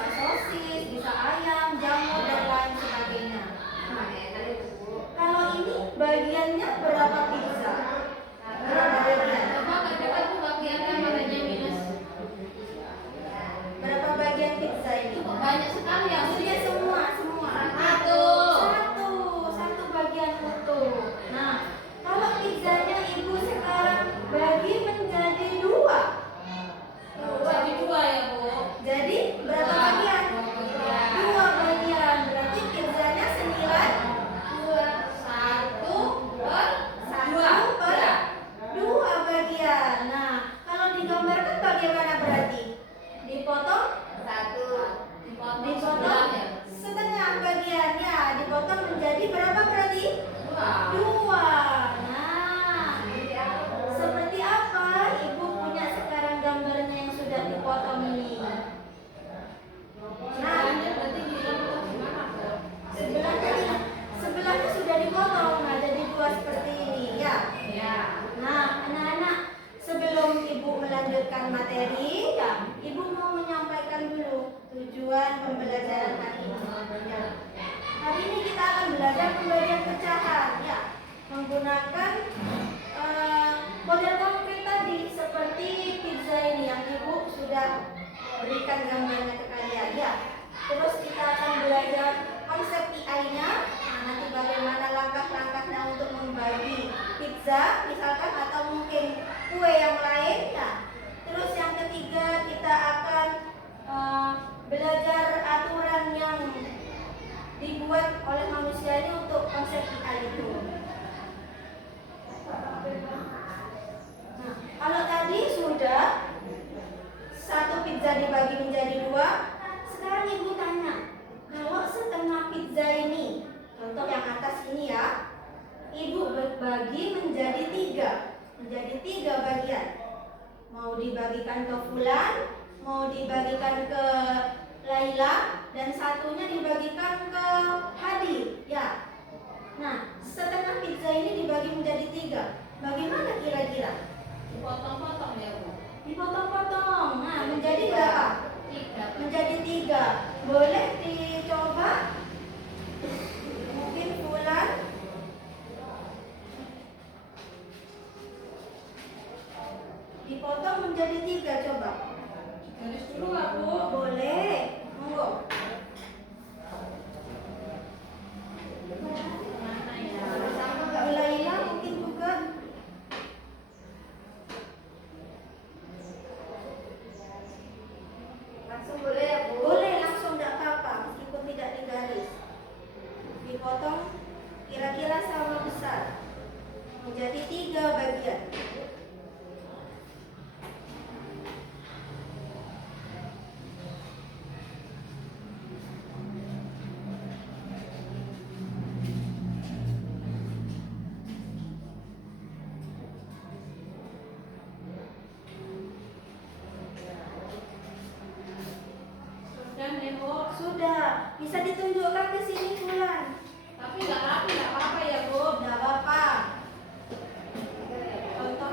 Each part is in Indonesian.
bisa sosis, bisa ayam, jamur dan lain sebagainya. Nah, kalau ini bagiannya berapa pizza? Berapa bagian? Berapa bagian pizza ini? Banyak sekali ya. Maksudnya semua. Satu bagian utuh. Nah, kalau pizzanya ibu sekarang bagi menjadi dua. Jadi dua ya, Bu. Jadi berapa bagian? Dua bagian. Berarti pizzanya senilai Satu per dua bagian. Nah, kalau digambarkan bagaimana berarti? Dipotong setengah bagian ya, dipotong menjadi berapa berarti? Dua. Nah, seperti apa? Ibu punya sekarang gambarnya yang sudah dipotong ini. Nah, sebelahnya sudah dipotong, nah jadi dua seperti ini ya. Nah, anak-anak, sebelum ibu melanjutkan materi, ya, ibu mau menyampaikan dulu tujuan pembelajaran hari ini. Ya. Hari ini kita akan belajar pembagian pecahan, ya, menggunakan model konkret tadi seperti pizza ini yang ibu sudah berikan gambarnya ke kalian, ya. Terus kita akan belajar konsep PI-nya. Nah, nanti bagaimana langkah-langkahnya untuk membagi pizza misalkan atau mungkin kue yang lain. Nah, terus yang ketiga kita akan belajar aturan yang dibuat oleh manusia ini untuk konsep PI itu. Nah, kalau tadi sudah satu pizza dibagi menjadi dua, sekarang ibu tanya, kalau setengah pizza ini, contoh yang atas ini ya, ibu bagi menjadi tiga bagian. Mau dibagikan ke Fulan, mau dibagikan ke Laila, dan satunya dibagikan ke Hadi, ya. Nah, setengah pizza ini dibagi menjadi tiga. Bagaimana kira-kira? Dipotong-potong ya, Bu. Dipotong-potong. Nah, menjadi berapa? Menjadi tiga. Boleh dicoba? Mungkin Fulan. Dipotong menjadi tiga, coba. Garis dulu nggak, Bu? Boleh. Monggo. Mana ya? Laila mungkin juga. Langsung boleh ya, Bu? Boleh, langsung tidak apa-apa meskipun tidak digaris. Dipotong kira-kira sama besar menjadi tiga bagian. Sudah nih, Bu. Sudah, bisa ditunjukkan ke sini Fulan. Tapi nggak rapi, nggak apa-apa ya, Bu. Tidak apa-apa. Contoh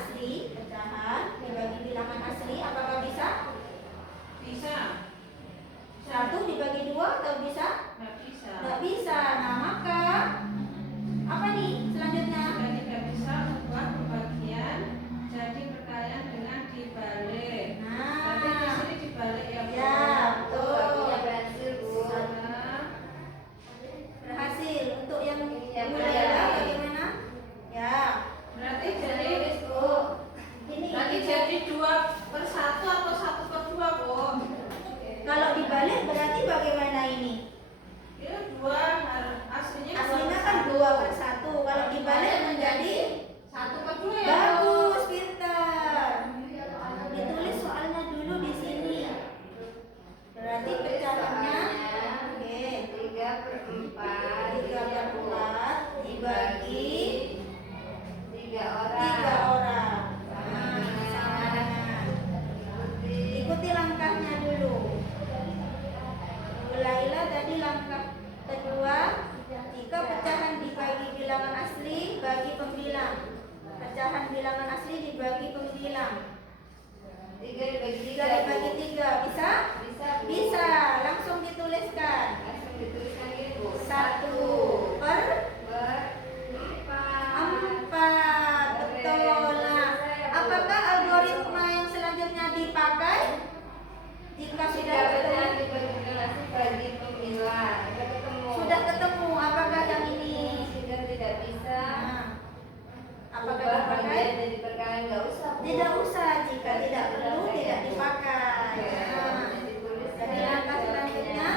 asli, pecahan dibagi bilangan asli, apakah bisa? Bisa. 1 dibagi 2 atau bisa? Nggak bisa. Nggak bisa. Nah, maka apa nih selanjutnya? Sudah tidak bisa ubah pembagian jadi perkalian dengan dibalik. Tapi di Nah, sini dibalik ya, Bu. ya betul. berhasil, Bu. Nah, Berhasil. Untuk yang Yang Mulailah mulai. bagaimana? Ya. berarti jadi Tulis, Bu. Ini berarti jadi 2/1 atau 1/2, Bu? kalau dibalik berarti bagaimana ini? Ya, 2 aslinya Aslinya kan 2/1. Kalau dibalik menjadi 1/2 ya, Bu. bagus, pintar. Ditulis soalnya dulu di sini. Berarti pecahannya oke. 3/4 3/4 dibagi 3 3 orang. orang. Nah, sama dengan. Ikuti langkahnya dulu. Mulailah tadi langkah kedua. Jika pecahan dibagi bilangan asli, bagi pembilang. Pecahan bilangan asli dibagi pembilang. 3 dibagi 3 dibagi 3 bisa? Bisa, Bu. Bisa. Langsung dituliskan. Langsung dituliskan gini, Bu. 1/4. Betul. Nah, apakah algoritma yang selanjutnya dipakai? Jika sudah ketemu, bagi pemilah. sudah ketemu, apakah yang ini? Sudah tidak bisa. Nah, apakah Ubah dipakai? bagian jadi perkalian nggak usah, Bu. Tidak usah, jika tidak perlu tidak dipakai. Nah, jadi langkah selanjutnya,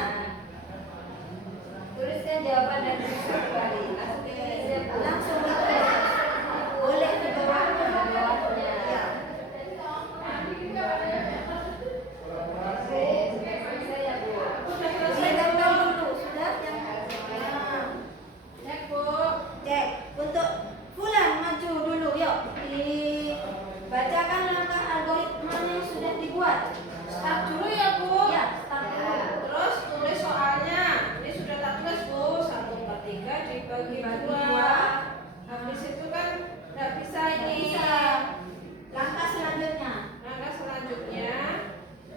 Tuliskan jawaban dan tuliskan kembali. Langsung ditulis ya, Bu. langsung ditulis. Boleh di bawahnya. Ya. Oke, sudah selesai ya, Bu. Sudah selesai, Ditempel Bu. dulu, sudah yang nah. Cek, Bu. Cek untuk Fulan maju dulu, yuk. Dibacakan langkah algoritma yang sudah dibuat. Start dulu ya, Bu. Ya, start dulu. Terus tulis soalnya. Ini sudah tak tulis, Bu. 1/3 dibagi 2. Habis itu kan nggak bisa Nggak ini. bisa. Langkah selanjutnya Langkah selanjutnya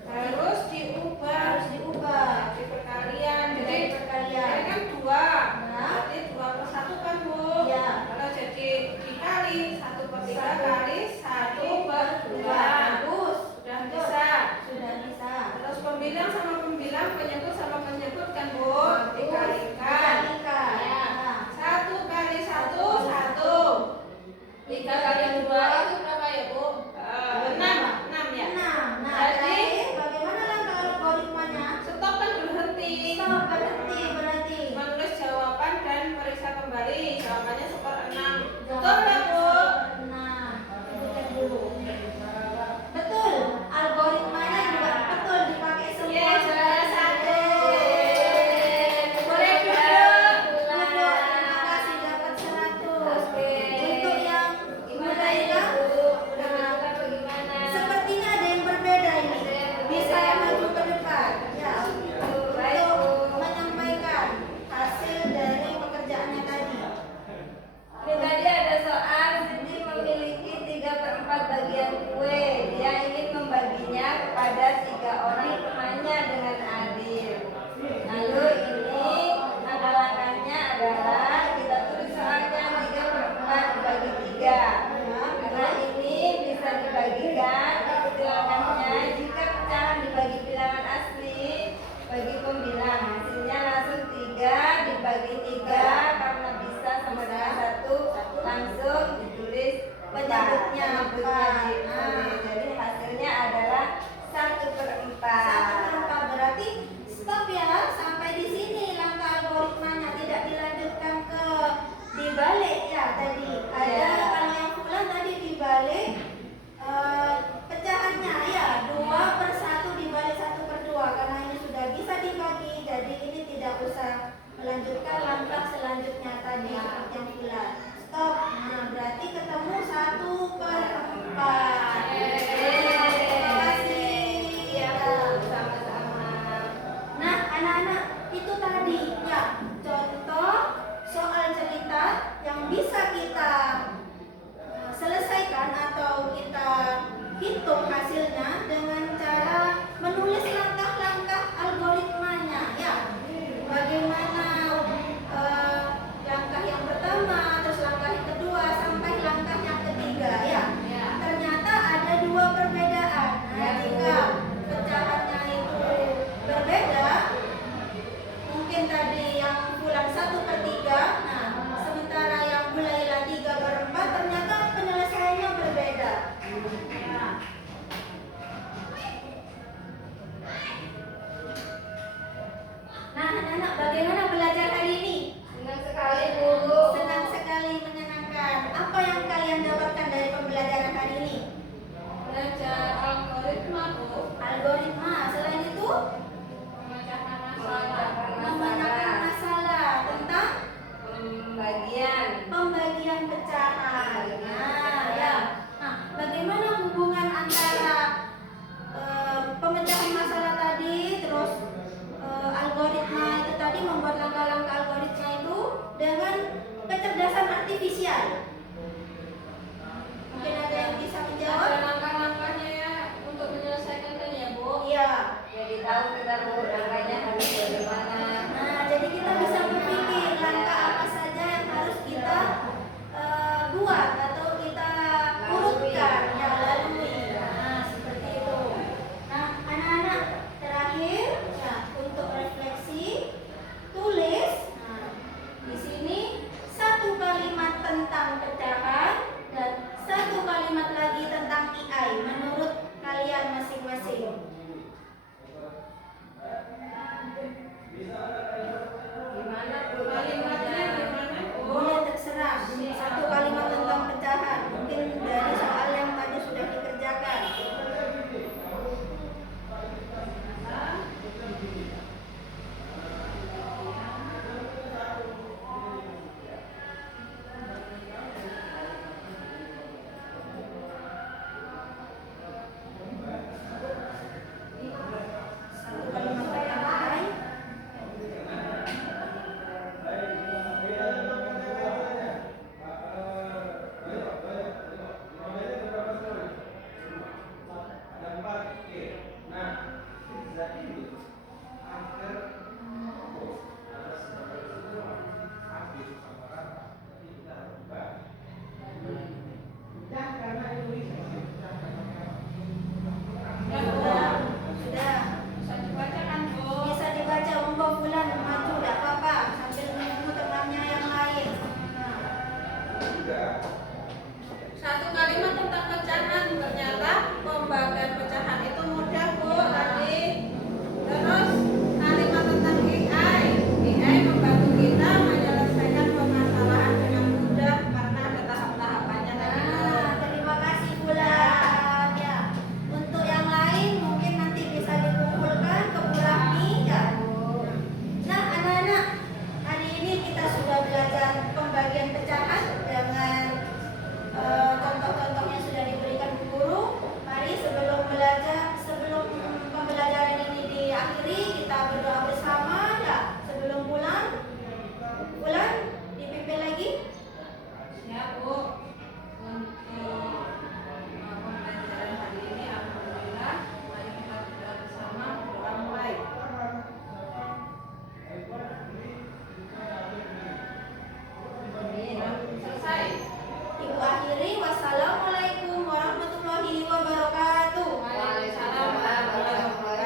harus diubah. harus diubah. Jadi perkalian. Jadi Jadi perkalian. ini kan 2. Nah. Berarti 2/1 kan, Bu. Ya. Kalau jadi dikali 1/3 kali 1/2. Bagus. Sudah Betul. bisa. Sudah bisa. Terus pembilang sama pembilang, penyebut sama penyebut kan, Bu. Dikalikan. Dikalikan. Ya. Nah. 1 kali 1 1. 3 kali 2 itu berapa ya, Bu? 6 ya. 6. Nah, Jadi terakhir bagaimana langkah algoritmanya? stop kan berhenti. Stop, berhenti berarti. Menulis jawaban dan periksa kembali. Jawabannya 1/6. Betul nggak, Bu? Nah, sebutkan dulu. Betul. Algoritmanya juga betul dipakai semua. Yes, juara 1. Boleh duduk. Duduk, terima kasih dapat 100. Untuk yang mulailah, sepertinya ada yang berbeda ini. Bisa maju ke depan. Ya, untuk menyampaikan hasil dari pekerjaannya tadi. Tadi ada soal Siti memiliki 3/4 bagian kue. Dia ingin membaginya kepada 3 orang temannya dengan adil. Lalu ini langkah-langkahnya adalah kita tulis soalnya 3/4 dibagi 3. Karena ini bisa dibagikan, ikuti langkahnya. Jika pecahan dibagi bilangan asli bagi pembilang, hasilnya langsung 3 dibagi 3 karena bisa sama dengan 1, langsung ditulis Penyebutnya apa?